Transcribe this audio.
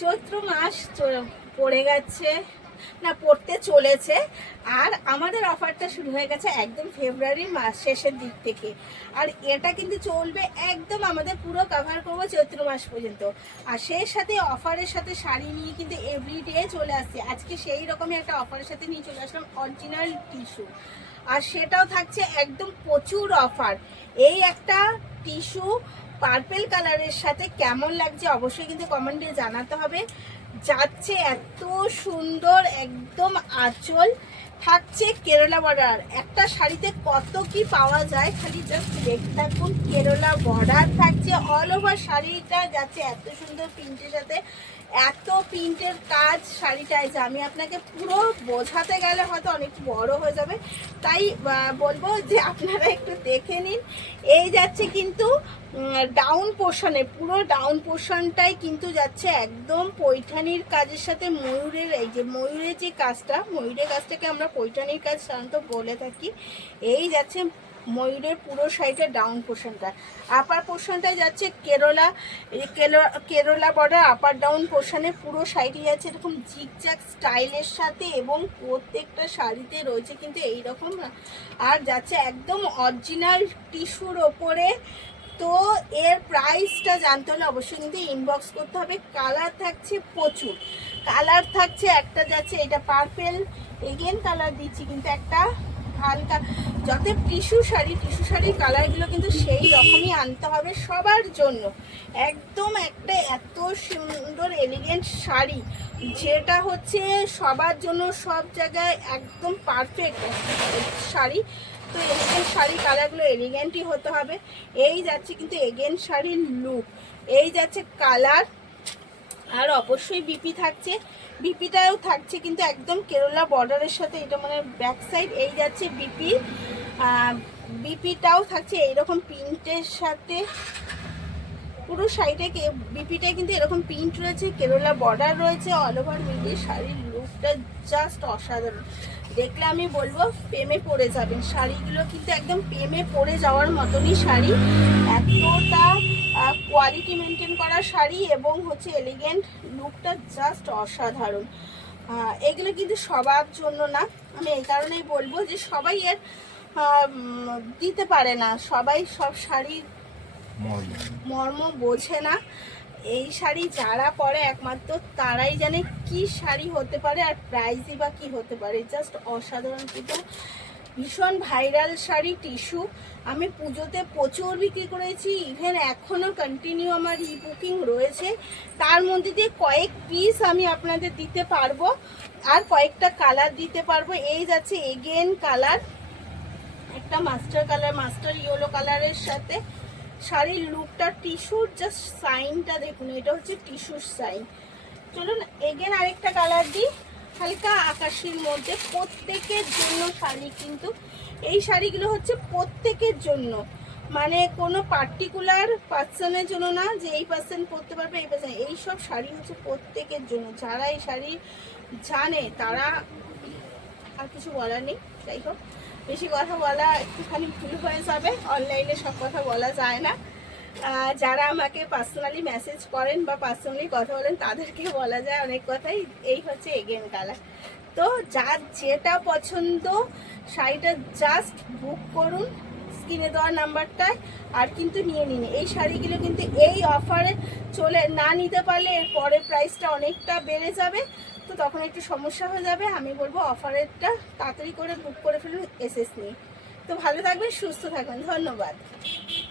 চৈত্র মাস পড়ে গেছে, না পড়তে চলেছে। আর আমাদের অফারটা শুরু হয়ে গেছে একদম ফেব্রুয়ারির মাস শেষের দিক থেকে। আর এটা কিন্তু চলবে একদম, আমাদের পুরো কভার করবো চৈত্র মাস পর্যন্ত। আর সেই সাথে অফারের সাথে শাড়ি নিয়ে কিন্তু এভরিডে চলে আসছে। আজকে সেই রকমই একটা অফারের সাথে নিয়ে চলে আসলাম অরিজিনাল টিস্যু। আর সেটাও থাকছে একদম প্রচুর অফার। এই একটা টিস্যু পার্পেল কালারের সাথে কেমন লাগছে অবশ্যই কিন্তু কমেন্টে জানাতে হবে। যাচ্ছে এত সুন্দর একদম আঁচল, থাকছে কেরলা বর্ডার। একটা শাড়িতে কত কি পাওয়া যায় খালি জাস্ট দেখতে থাকুন। কেরলা বর্ডার থাকছে অল ওভার, শাড়িটা যাচ্ছে এত সুন্দর প্রিন্টের সাথে, এত প্রিন্টের কাজ শাড়িটায় যে আমি আপনাকে পুরো বোঝাতে গেলে হয়তো অনেক বড় হয়ে যাবে, তাই বলবো যে আপনারা একটু দেখে নিন। এই যাচ্ছে কিন্তু ডাউন পোর্শনে, পুরো ডাউন পোর্শনটাই কিন্তু যাচ্ছে একদম পৈঠানির কাজের সাথে ময়ূরের, এই যে ময়ূরের যে কাজটা, ময়ূরের কাজটাকে আমরা পৈঠানির কাজ সাধারণত বলে থাকি। এই যাচ্ছে ময়ূরের পুরো সাইডে ডাউন পোর্শনটা। আপার পোর্শনটায় যাচ্ছে কেরলা, কেরলা বর্ডার আপার ডাউন পোর্শনে পুরো সাইডে যাচ্ছে এরকম জিগজ্যাগ স্টাইলের সাথে, এবং প্রত্যেকটা শাড়িতে রয়েছে কিন্তু এইরকম। আর যাচ্ছে একদম অরিজিনাল টিস্যুর ওপরে। তো এর প্রাইসটা জানতে হলে অবশ্যই কিন্তু ইনবক্স করতে হবে। কালার থাকছে প্রচুর, কালার থাকছে একটা যাচ্ছে এটা পার্পেল, এগেন কালার দিচ্ছি কিন্তু একটা হালকা, যত টিস্যু শাড়ির কালারগুলো কিন্তু সেই রকমই আনতে হবে সবার জন্য। একদম একটা এত সুন্দর এলিগেন্ট শাড়ি, যেটা হচ্ছে সবার জন্য সব জায়গায় একদম পারফেক্ট শাড়ি। তো এলিগেন্ট শাড়ি কালারগুলো এলিগেন্টই হতে হবে। এই যাচ্ছে কিন্তু এগেন শাড়ির লুক, এই যাচ্ছে কালার। আর অবশ্যই বিপি থাকছে, বিপিটাও থাকছে কিন্তু একদম কেরলা বর্ডারের সাথে, এটা মানে ব্যাক সাইড। এই যাচ্ছে বিপি, বিপিটাও থাকছে এইরকম প্রিন্টের সাথে, পুরো সাইডে বিপিটায় কিন্তু এরকম প্রিন্ট রয়েছে, কেরলা বর্ডার রয়েছে, অল ওভার মিলিয়ে শাড়ির লুকটা জাস্ট অসাধারণ। দেখলে আমি বলবো প্রেমে পড়ে যাবেন। শাড়িগুলো কিন্তু একদম প্রেমে পড়ে যাওয়ার মতনই শাড়ি, এতটা কোয়ালিটি মেনটেন করা শাড়ি, এবং হচ্ছে এলিগেন্ট লুকটা জাস্ট অসাধারণ। এগুলো কিন্তু সবার জন্য না, আমি এই কারণেই বলবো যে সবাই এর দিতে পারে না, সবাই সব শাড়ির মর্ম বোঝে না। এই শাড়ি যারা পরে একমাত্র তারাই জানে কি শাড়ি হতে পারে আর প্রাইসই বা কি হতে পারে। জাস্ট অসাধারণ, কিন্তু ভীষণ ভাইরাল শাড়ি টিস্যু। আমি পুজোতে প্রচুর বিক্রি করেছি, ইভেন এখনও কন্টিনিউ আমার বুকিং রয়েছে। তার মধ্যে দিয়ে কয়েক পিস আমি আপনাদের দিতে পারবো, আর কয়েকটা কালার দিতে পারবো। এই যাচ্ছে এগেন কালার, একটা মাস্টার কালার, মাস্টার ইয়েলো কালারের সাথে শাড়ির লুকটা, টিস্যুর জাস্ট সাইনটা দেখুন, এটা হচ্ছে টিস্যুর সাইন। চলুন এগেন আরেকটা কালার দিই, হালকা আকাশের মধ্যে। প্রত্যেকের জন্য শাড়ি কিন্তু, এই শাড়িগুলো হচ্ছে প্রত্যেকের জন্য, মানে কোনো পার্টিকুলার পার্সনের জন্য না যে এই পার্সন পরতে পারবে এই পার্সন, এইসব শাড়ি হচ্ছে প্রত্যেকের জন্য। যারা এই শাড়ি জানে তারা, আর কিছু বলার নেই। যাই হোক, বেশি কথা বলা একটুখানি ভুল হয়ে যাবে, অনলাইনে সব কথা বলা যায় না। যারা আমাকে পার্সোনালি মেসেজ করেন বা পার্সোনালি কথা বলেন তাদেরকে বলা যায় অনেক কথাই। এই হচ্ছে এগেন কালার। তো যার যেটা পছন্দ শাড়িটা জাস্ট বুক করুন স্ক্রিনে দেওয়া নাম্বারটায়, আর কিন্তু নিয়ে নিন। এই শাড়িগুলো কিন্তু এই অফারে চলে না নিতে পারলে এর পরের প্রাইসটা অনেকটা বেড়ে যাবে, তো তখন একটু সমস্যা হয়ে যাবে। আমি বলবো অফারেরটা তাড়াতাড়ি করে বুক করে ফেলুন এসএস নিয়ে। তো ভালো থাকবেন, সুস্থ থাকবেন, ধন্যবাদ।